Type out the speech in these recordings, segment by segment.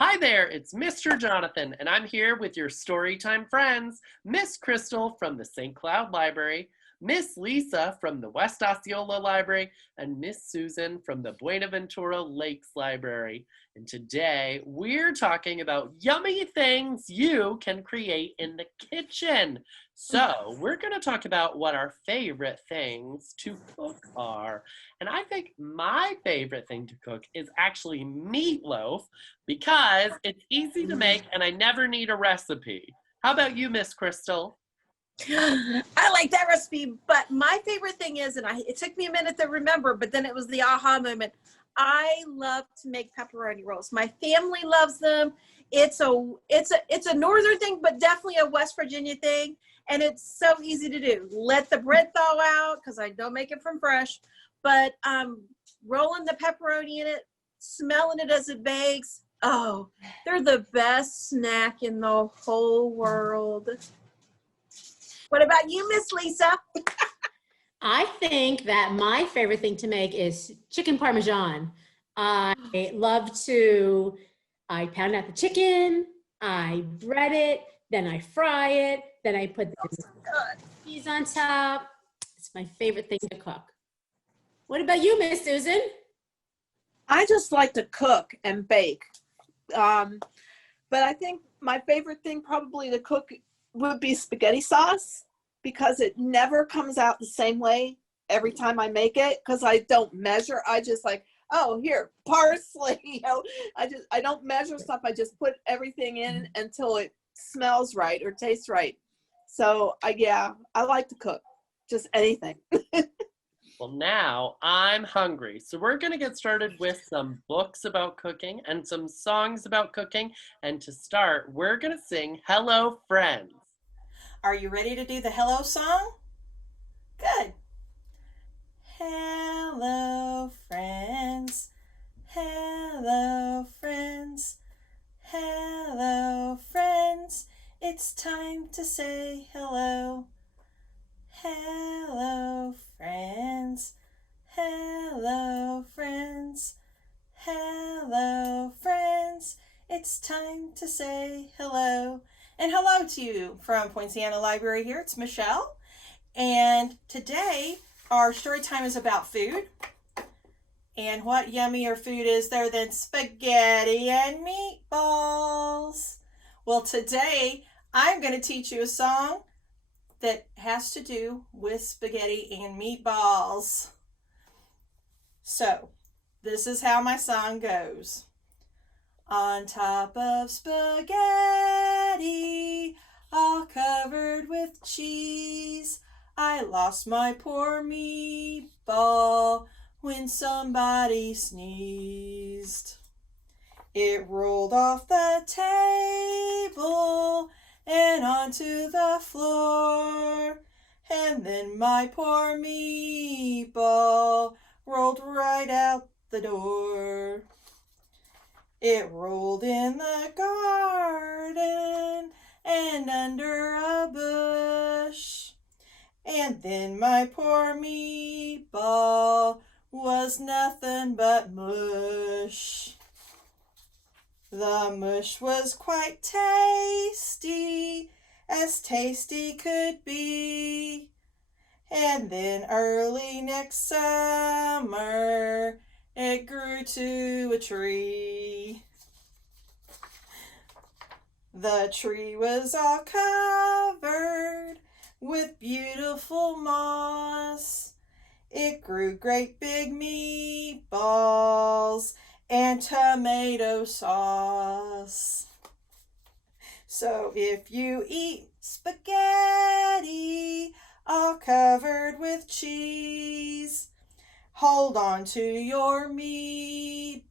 Hi there, it's Mr. Jonathan, and I'm here with your Storytime friends, Miss Crystal from the St. Cloud Library, Miss Lisa from the West Osceola Library, and Miss Susan from the Buenaventura Lakes Library. And today we're talking about yummy things you can create in the kitchen. So we're going to talk about what our favorite things to cook are. And I think my favorite thing to cook is actually meatloaf because it's easy to make and I never need a recipe. How about you, Miss Crystal? I like that recipe, but my favorite thing is, and it took me a minute to remember, but then it was the aha moment. I love to make pepperoni rolls. My family loves them. It's a northern thing, but definitely a West Virginia thing, and it's so easy to do. Let the bread thaw out because I don't make it from fresh, but rolling the pepperoni in it, smelling it as it bakes. Oh, they're the best snack in the whole world. What about you, Miss Lisa? I think that my favorite thing to make is chicken parmesan. I pound out the chicken, I bread it, then I fry it, then I put the cheese on top. It's my favorite thing to cook. What about you, Miss Susan? I just like to cook and bake. But I think my favorite thing probably to cook would be spaghetti sauce, because it never comes out the same way every time I make it, because I don't measure. I just like, oh, here, parsley. I don't measure stuff. I just put everything in until it smells right or tastes right. So I like to cook, just anything. Well, now I'm hungry. So we're going to get started with some books about cooking and some songs about cooking. And to start, we're going to sing Hello Friends. Are you ready to do the hello song? Good. Hello, friends. Hello, friends. Hello, friends. It's time to say hello. Hello, friends. Hello, friends. Hello, friends. It's time to say hello. And hello to you from Poinciana Library here. It's Michelle. And today our story time is about food. And what yummier food is there than spaghetti and meatballs? Well, today I'm going to teach you a song that has to do with spaghetti and meatballs. So, this is how my song goes. On top of spaghetti, all covered with cheese, I lost my poor meatball when somebody sneezed. It rolled off the table and onto the floor, and then my poor meatball rolled right out the door. It rolled in the garden and under a bush, and then my poor meatball was nothing but mush. The mush was quite tasty, as tasty could be, and then early next summer it grew to a tree. The tree was all covered with beautiful moss. It grew great big meatballs and tomato sauce. So if you eat spaghetti all covered with cheese, hold on to your meatball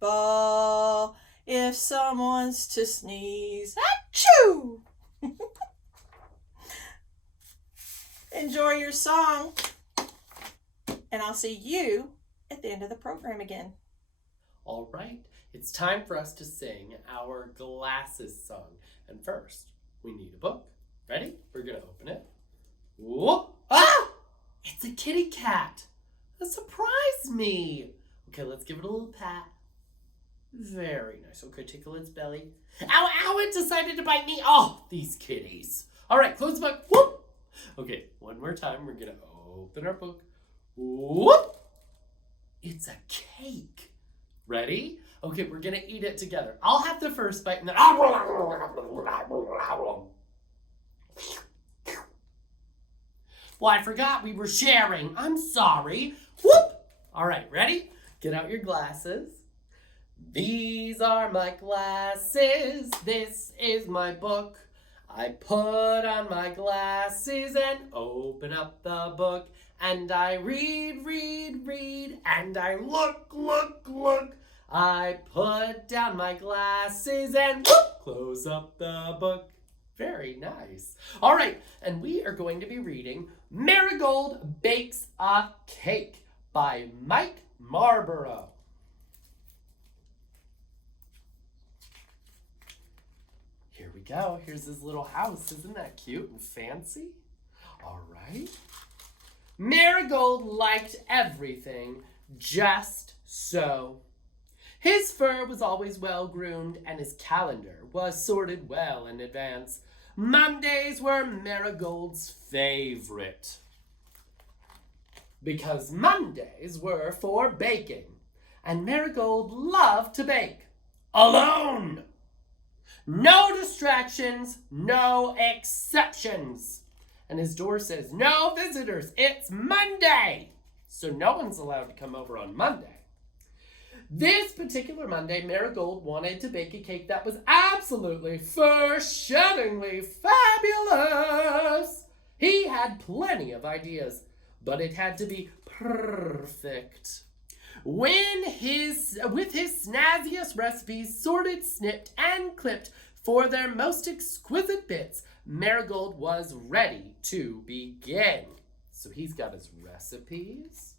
if someone's to sneeze. Achoo! Enjoy your song, and I'll see you at the end of the program again. All right, it's time for us to sing our glasses song. And first, we need a book. Ready? We're going to open it. Whoa! Ah! It's a kitty cat. That surprised me. Okay, let's give it a little pat. Very nice. Okay, tickle its belly. Ow, ow, it decided to bite me. Oh, these kitties. All right, close the book. Whoop. Okay, one more time. We're going to open our book. Whoop. It's a cake. Ready? Okay, we're going to eat it together. I'll have the first bite and then... Well, I forgot we were sharing. I'm sorry. Whoop. All right, ready? Get out your glasses. These are my glasses. This is my book. I put on my glasses and open up the book. And I read, read, read. And I look, look, look. I put down my glasses and whoop, close up the book. Very nice. All right, and we are going to be reading Marigold Bakes a Cake by Mike Marlborough. Here we go. Here's his little house. Isn't that cute and fancy? All right. Marigold liked everything just so. His fur was always well groomed, and his calendar was sorted well in advance. Mondays were Marigold's favorite, because Mondays were for baking, and Marigold loved to bake alone. No distractions, no exceptions. And his door says, no visitors, it's Monday. So no one's allowed to come over on Monday. This particular Monday, Marigold wanted to bake a cake that was absolutely, for-shuttingly fabulous. He had plenty of ideas, but it had to be perfect. With his snazziest recipes sorted, snipped, and clipped for their most exquisite bits, Marigold was ready to begin. So he's got his recipes.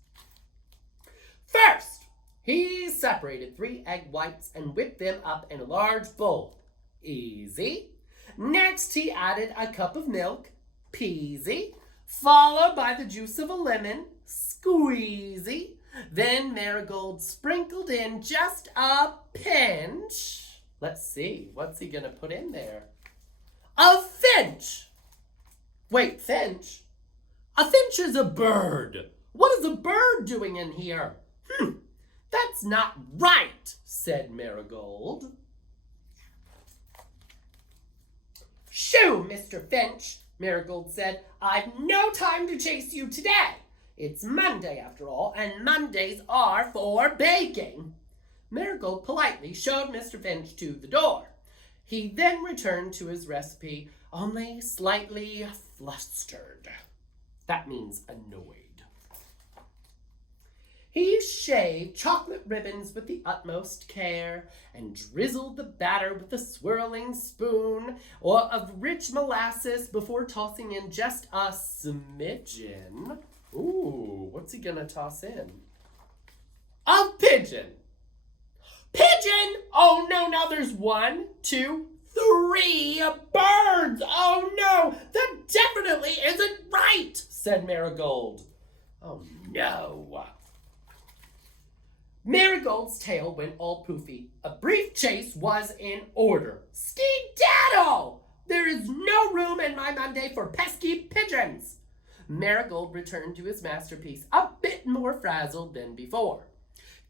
First, he separated 3 egg whites and whipped them up in a large bowl. Easy. Next, he added a cup of milk. Peasy. Followed by the juice of a lemon. Squeezy. Then Marigold sprinkled in just a pinch. Let's see, what's he gonna put in there? A finch! Wait, finch? A finch is a bird. What is a bird doing in here? That's not right, said Marigold. Shoo, Mr. Finch, Marigold said. I've no time to chase you today. It's Monday after all, and Mondays are for baking. Marigold politely showed Mr. Finch to the door. He then returned to his recipe, only slightly flustered. That means annoyed. He shaved chocolate ribbons with the utmost care and drizzled the batter with a swirling spoon of rich molasses before tossing in just a smidgen. Ooh, what's he gonna toss in? A pigeon. Pigeon! Oh no, now there's 1, 2, 3 birds! Oh no, that definitely isn't right, said Marigold. Oh no. Marigold's tail went all poofy. A brief chase was in order. Skedaddle! There is no room in my Monday for pesky pigeons. Marigold returned to his masterpiece a bit more frazzled than before.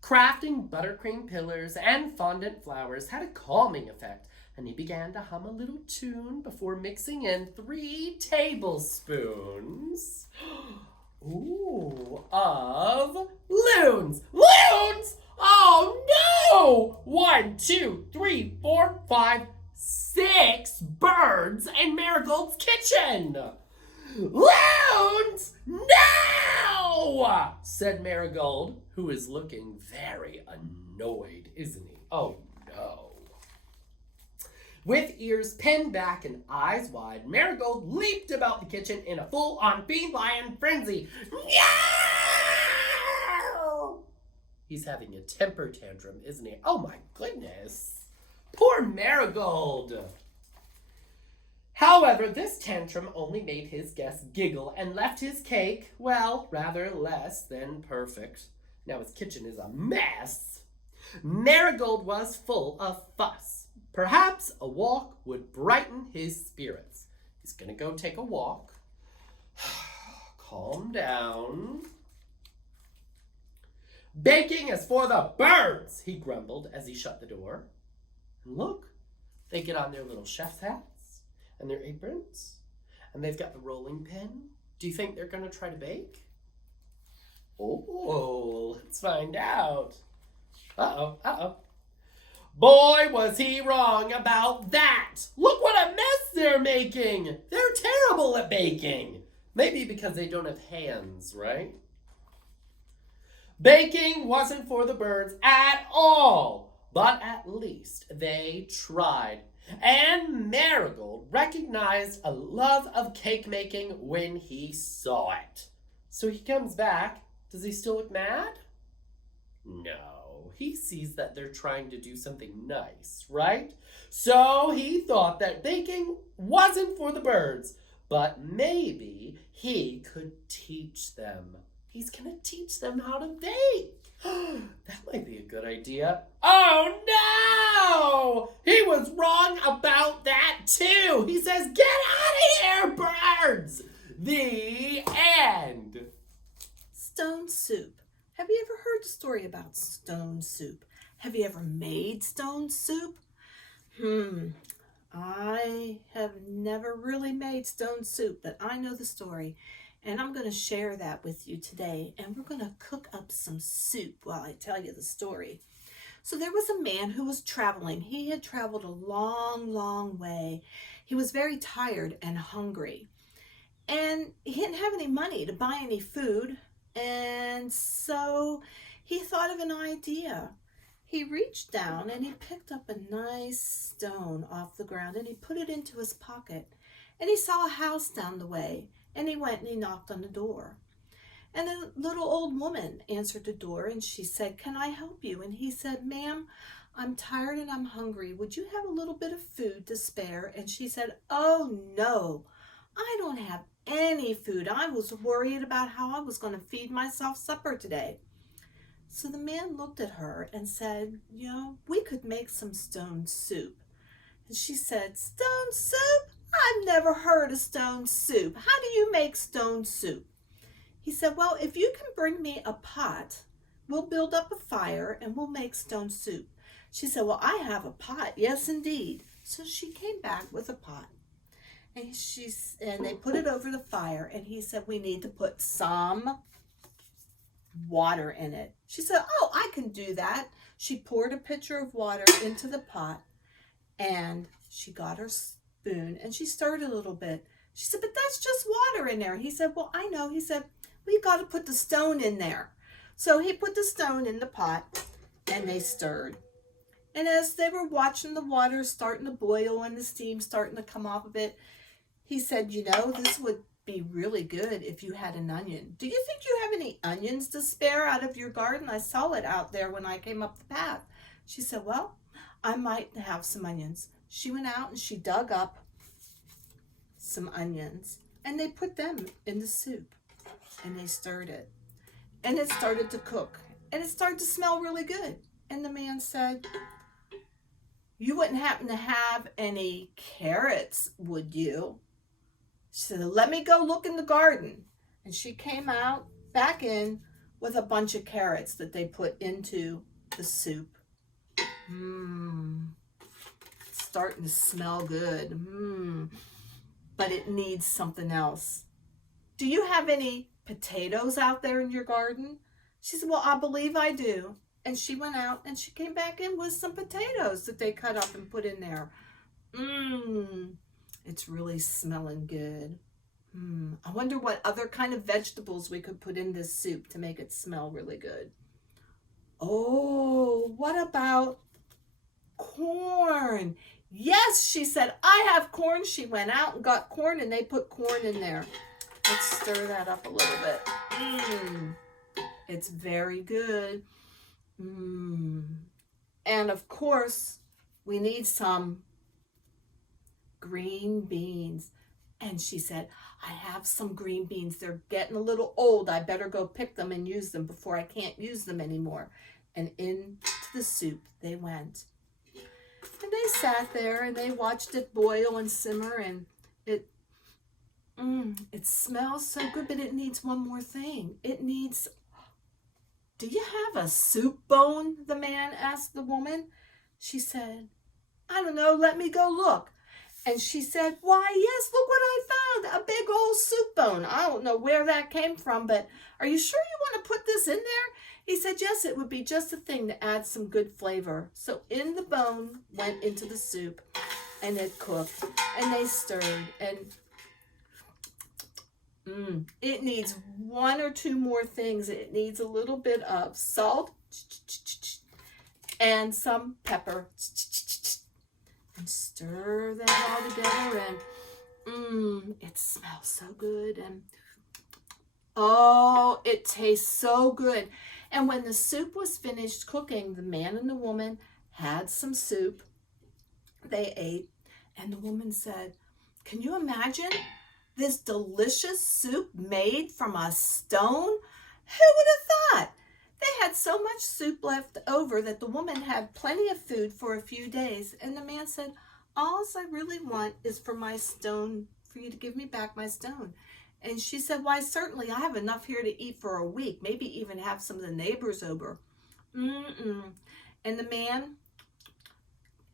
Crafting buttercream pillars and fondant flowers had a calming effect, and he began to hum a little tune before mixing in 3 tablespoons of loons. Loons! Oh no! 1, 2, 3, 4, 5, 6 birds in Marigold's kitchen. Loons! No! Said Marigold, who is looking very annoyed, isn't he? Oh no. With ears pinned back and eyes wide, Marigold leaped about the kitchen in a full-on feline frenzy. No! He's having a temper tantrum, isn't he? Oh my goodness. Poor Marigold. However, this tantrum only made his guests giggle and left his cake, well, rather less than perfect. Now his kitchen is a mess. Marigold was full of fuss. Perhaps a walk would brighten his spirits. He's gonna go take a walk. Calm down. Baking is for the birds, he grumbled as he shut the door. And look, they get on their little chef's hats and their aprons, and they've got the rolling pin. Do you think they're gonna try to bake? Oh, let's find out. Uh-oh. Boy, was he wrong about that. Look what a mess they're making. They're terrible at baking. Maybe because they don't have hands, right? Baking wasn't for the birds at all, but at least they tried. And Marigold recognized a love of cake making when he saw it. So he comes back. Does he still look mad? No, he sees that they're trying to do something nice, right? So he thought that baking wasn't for the birds, but maybe he could teach them. He's gonna teach them how to bake. That might be a good idea. Oh no! He was wrong about that too. He says, get out of here, birds! The end. Stone soup. Have you ever heard the story about stone soup? Have you ever made stone soup? I have never really made stone soup, but I know the story. And I'm going to share that with you today. And we're going to cook up some soup while I tell you the story. So there was a man who was traveling. He had traveled a long, long way. He was very tired and hungry. And he didn't have any money to buy any food. And so he thought of an idea. He reached down and he picked up a nice stone off the ground and he put it into his pocket. And he saw a house down the way. And he went and he knocked on the door. And a little old woman answered the door and she said, can I help you? And he said, ma'am, I'm tired and I'm hungry. Would you have a little bit of food to spare? And she said, oh no, I don't have any food. I was worried about how I was going to feed myself supper today. So the man looked at her and said, we could make some stone soup. And she said, stone soup? I've never heard of stone soup. How do you make stone soup? He said, well, if you can bring me a pot, we'll build up a fire and we'll make stone soup. She said, well, I have a pot. Yes, indeed. So she came back with a pot. And they put it over the fire. And he said, we need to put some water in it. She said, oh, I can do that. She poured a pitcher of water into the pot. And she got her spoon and she stirred a little bit. She said, but that's just water in there. He said, well, I know. He said, we've got to put the stone in there. So he put the stone in the pot and they stirred. And as they were watching the water starting to boil and the steam starting to come off of it, he said, this would be really good if you had an onion. Do you think you have any onions to spare out of your garden? I saw it out there when I came up the path. She said, well, I might have some onions. She went out and she dug up some onions and they put them in the soup and they stirred it and it started to cook and it started to smell really good. And the man said, you wouldn't happen to have any carrots, would you? She said, let me go look in the garden. And she came out back in with a bunch of carrots that they put into the soup. It's starting to smell good. But it needs something else. Do you have any potatoes out there in your garden? She said, well, I believe I do. And she went out and she came back in with some potatoes that they cut up and put in there. It's really smelling good. I wonder what other kind of vegetables we could put in this soup to make it smell really good. Oh, what about corn? Yes, she said, I have corn. She went out and got corn and they put corn in there. Let's stir that up a little bit. It's very good. And of course, we need some green beans. And she said, I have some green beans. They're getting a little old. I better go pick them and use them before I can't use them anymore. And into to the soup they went. And they sat there and they watched it boil and simmer, and it smells so good, but it needs one more thing. It needs, do you have a soup bone? The man asked the woman. She said, I don't know, let me go look. And she said, why, yes, look what I found, a big old soup bone. I don't know where that came from, but are you sure you want to put this in there? He said, yes, it would be just a thing to add some good flavor. So in the bone went into the soup, and it cooked, and they stirred, and it needs one or two more things. It needs a little bit of salt and some pepper, and stir that all together, and it smells so good, and oh, it tastes so good. And when the soup was finished cooking, the man and the woman had some soup. They ate, and the woman said, can you imagine this delicious soup made from a stone? Who would have thought? They had so much soup left over that the woman had plenty of food for a few days. And the man said, all I really want is for my stone, for you to give me back my stone. And she said, why, certainly, I have enough here to eat for a week, maybe even have some of the neighbors over. And the man,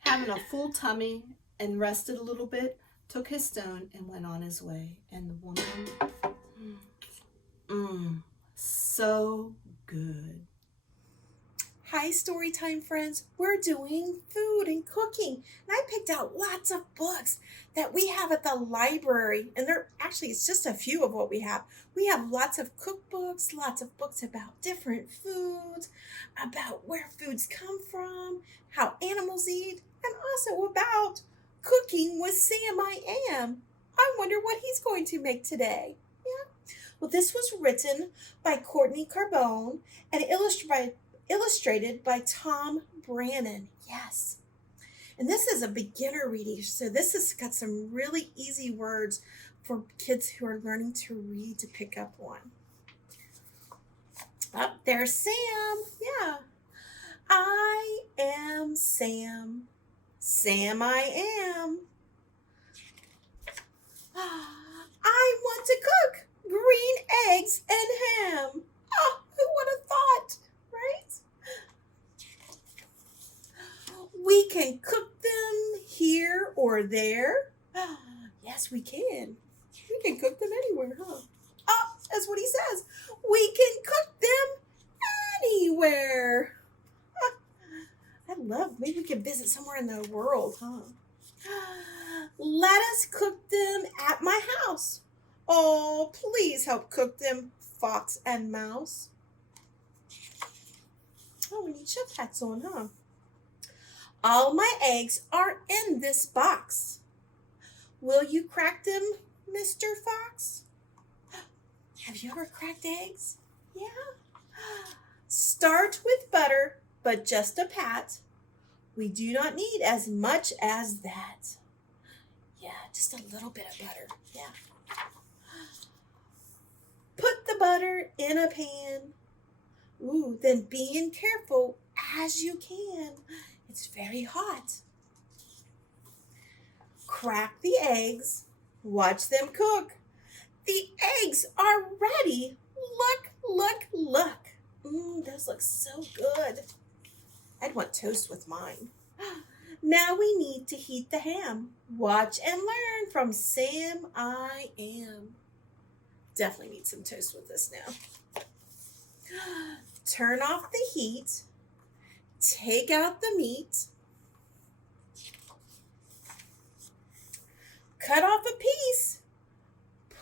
having a full tummy and rested a little bit, took his stone and went on his way. And the woman, so good. Hi, Storytime friends. We're doing food and cooking. And I picked out lots of books that we have at the library. And it's just a few of what we have. We have lots of cookbooks, lots of books about different foods, about where foods come from, how animals eat, and also about cooking with Sam I Am. I wonder what he's going to make today. Yeah. Well, this was written by Courtney Carbone and illustrated by Tom Brannan. Yes. And this is a beginner reading, so this has got some really easy words for kids who are learning to read to pick up on. Up there's Sam. Yeah. I am Sam. Sam I am. I want to cook green eggs and ham. Oh, who would have thought, right? We can cook them here or there. Yes, we can. We can cook them anywhere, huh? Oh, that's what he says. We can cook them anywhere. Maybe we can visit somewhere in the world, huh? Let us cook them at my house. Oh, please help cook them, Fox and Mouse. Oh, we need chef hats on, huh? All my eggs are in this box. Will you crack them, Mr. Fox? Have you ever cracked eggs? Yeah. Start with butter, but just a pat. We do not need as much as that. Yeah, just a little bit of butter. Yeah. Put the butter in a pan. Ooh, then being careful as you can. It's very hot. Crack the eggs. Watch them cook. The eggs are ready. Look, look, look. Those look so good. I'd want toast with mine. Now we need to heat the ham. Watch and learn from Sam I Am. Definitely need some toast with this now. Turn off the heat. Take out the meat. Cut off a piece.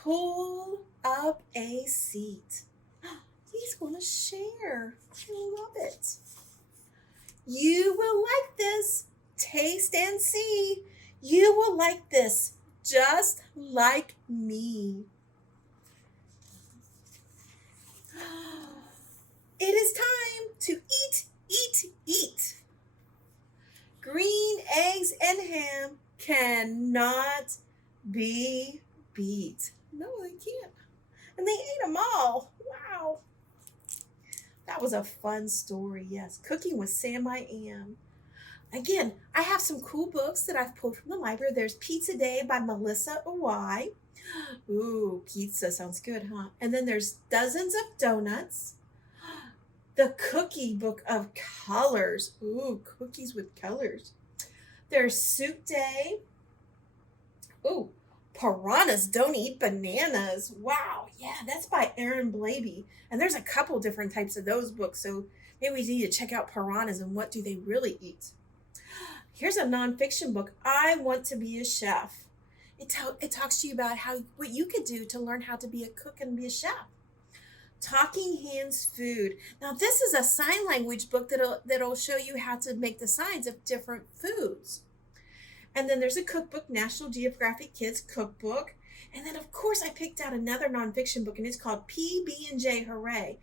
Pull up a seat. He's going to share. I love it. You will like this. Taste and see. You will like this just like me. It is time to eat, eat, eat. Green eggs and ham cannot be beat. No, they can't. And they ate them all. Wow. That was a fun story. Yes, Cooking with Sam I Am. Again, I have some cool books that I've pulled from the library. There's Pizza Day by Melissa Awai. Ooh, pizza sounds good, huh? And then there's Dozens of Donuts. The Cookie Book of Colors. Ooh, cookies with colors. There's Soup Day. Ooh, Piranhas Don't Eat Bananas. Wow, yeah, that's by Aaron Blaby. And there's a couple different types of those books, so maybe we need to check out piranhas and what do they really eat. Here's a nonfiction book, I Want to Be a Chef. It talks to you about what you could do to learn how to be a cook and be a chef. Talking Hands Food. Now this is a sign language book that'll show you how to make the signs of different foods. And then there's a cookbook, National Geographic Kids Cookbook. And then of course I picked out another nonfiction book and it's called PB&J Hooray.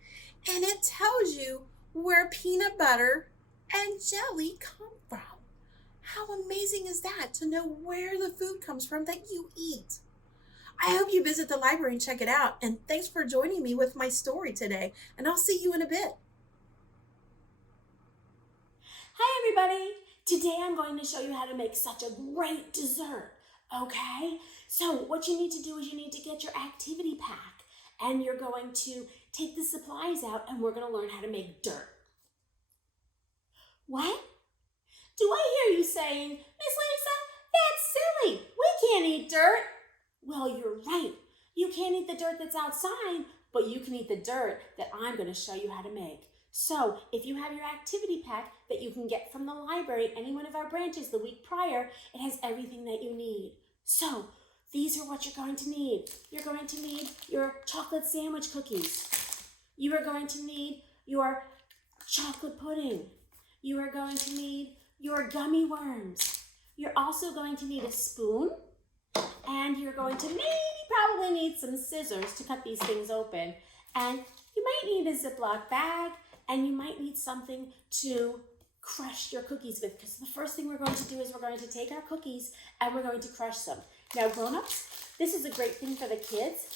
And it tells you where peanut butter and jelly come from. How amazing is that to know where the food comes from that you eat? I hope you visit the library and check it out. And thanks for joining me with my story today. And I'll see you in a bit. Hi everybody! Today I'm going to show you how to make such a great dessert, okay? So what you need to do is you need to get your activity pack and you're going to take the supplies out and we're going to learn how to make dirt. What? Do I hear you saying, Miss Lisa, that's silly. We can't eat dirt. Well, you're right. You can't eat the dirt that's outside, but you can eat the dirt that I'm going to show you how to make. So if you have your activity pack that you can get from the library, any one of our branches the week prior, it has everything that you need. So these are what you're going to need. You're going to need your chocolate sandwich cookies. You are going to need your chocolate pudding. You are going to need your gummy worms. You're also going to need a spoon, and you're going to probably need some scissors to cut these things open. And you might need a Ziploc bag, and you might need something to crush your cookies with, because the first thing we're going to do is we're going to take our cookies and we're going to crush them. Now grown-ups, this is a great thing for the kids.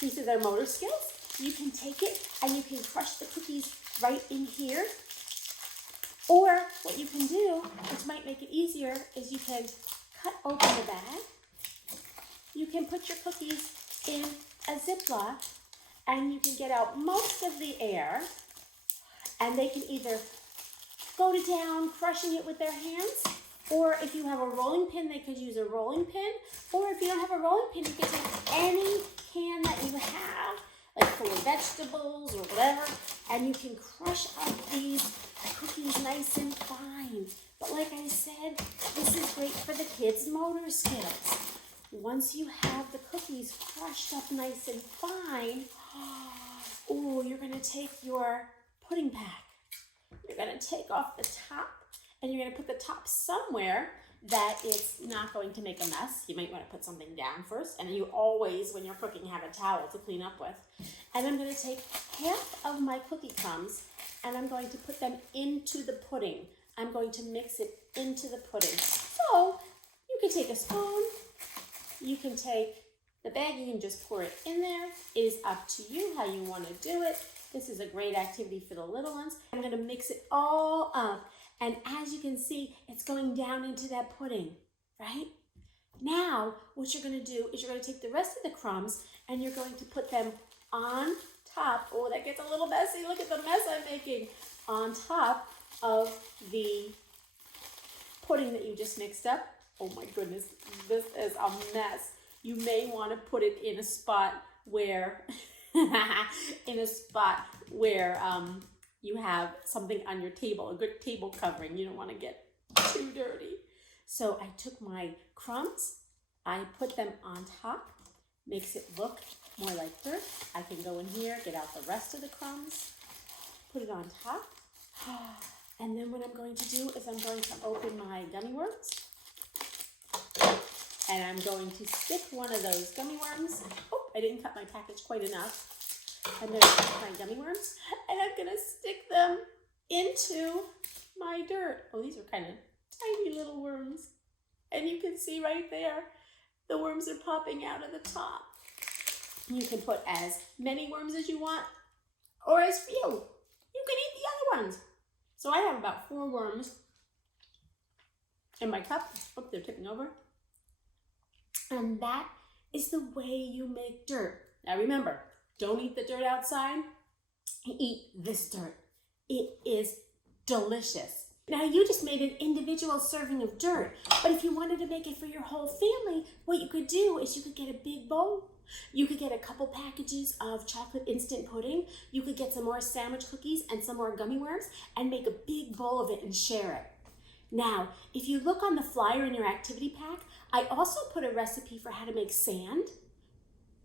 These are their motor skills. You can take it and you can crush the cookies right in here. Or what you can do, which might make it easier, is you can cut open the bag. You can put your cookies in a Ziploc and you can get out most of the air, and they can either go to town crushing it with their hands, or if you have a rolling pin, they could use a rolling pin, or if you don't have a rolling pin, you can take any can that you have, like full of vegetables or whatever, and you can crush up these cookies nice and fine. But like I said, this is great for the kids' motor skills. Once you have the cookies crushed up nice and fine, oh, you're going to take your pudding pack. You're going to take off the top, and you're going to put the top somewhere that it's not going to make a mess. You might want to put something down first, and you always, when you're cooking, have a towel to clean up with. And I'm going to take half of my cookie crumbs, and I'm going to put them into the pudding. I'm going to mix it into the pudding. So you can take a spoon, you can take the baggie and just pour it in there. It is up to you how you want to do it. This is a great activity for the little ones. I'm going to mix it all up. And as you can see, it's going down into that pudding, right? Now, what you're going to do is you're going to take the rest of the crumbs and you're going to put them on top. Oh, that gets a little messy. Look at the mess I'm making. On top of the pudding that you just mixed up. Oh my goodness, this is a mess. You may want to put it in a spot where, you have something on your table, a good table covering. You don't want to get too dirty. So I took my crumbs, I put them on top, makes it look more like dirt. I can go in here, get out the rest of the crumbs, put it on top. And then what I'm going to do is I'm going to open my gummy worms. And I'm going to stick one of those gummy worms. Oh, I didn't cut my package quite enough. I'm going to take my gummy worms and I'm going to stick them into my dirt. Oh, these are kind of tiny little worms. And you can see right there, the worms are popping out of the top. You can put as many worms as you want or as few. you can eat the other ones. So I have about 4 worms in my cup. Oh, they're tipping over. And that is the way you make dirt. Now remember, don't eat the dirt outside. Eat this dirt. It is delicious. Now you just made an individual serving of dirt, but if you wanted to make it for your whole family, what you could do is you could get a big bowl. You could get a couple packages of chocolate instant pudding. You could get some more sandwich cookies and some more gummy worms and make a big bowl of it and share it. Now, if you look on the flyer in your activity pack, I also put a recipe for how to make sand.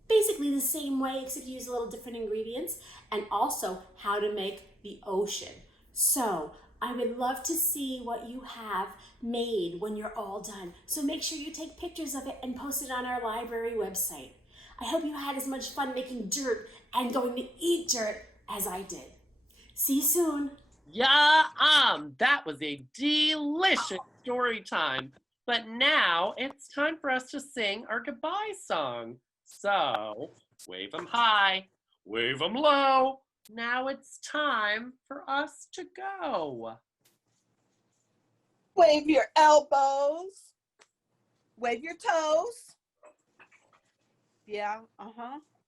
Basically the same way, except you use a little different ingredients, and also how to make the ocean. So I would love to see what you have made when you're all done. So make sure you take pictures of it and post it on our library website. I hope you had as much fun making dirt and going to eat dirt as I did. See you soon. That was a delicious story time. But now it's time for us to sing our goodbye song. So, wave 'em high, wave 'em low. Now it's time for us to go. Wave your elbows. Wave your toes. Yeah,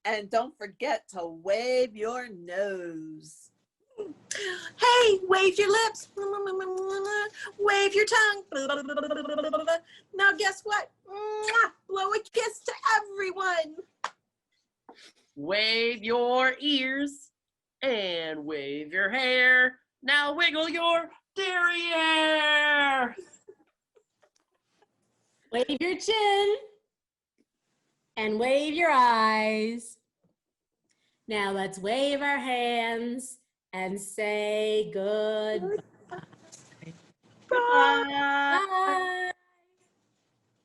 And don't forget to wave your nose. Hey, wave your lips. Wave your tongue. Now guess what? Blow a kiss to everyone. Wave your ears and wave your hair. Now wiggle your derriere. Wave your chin and wave your eyes. Now let's wave our hands and say goodbye. Bye. Bye.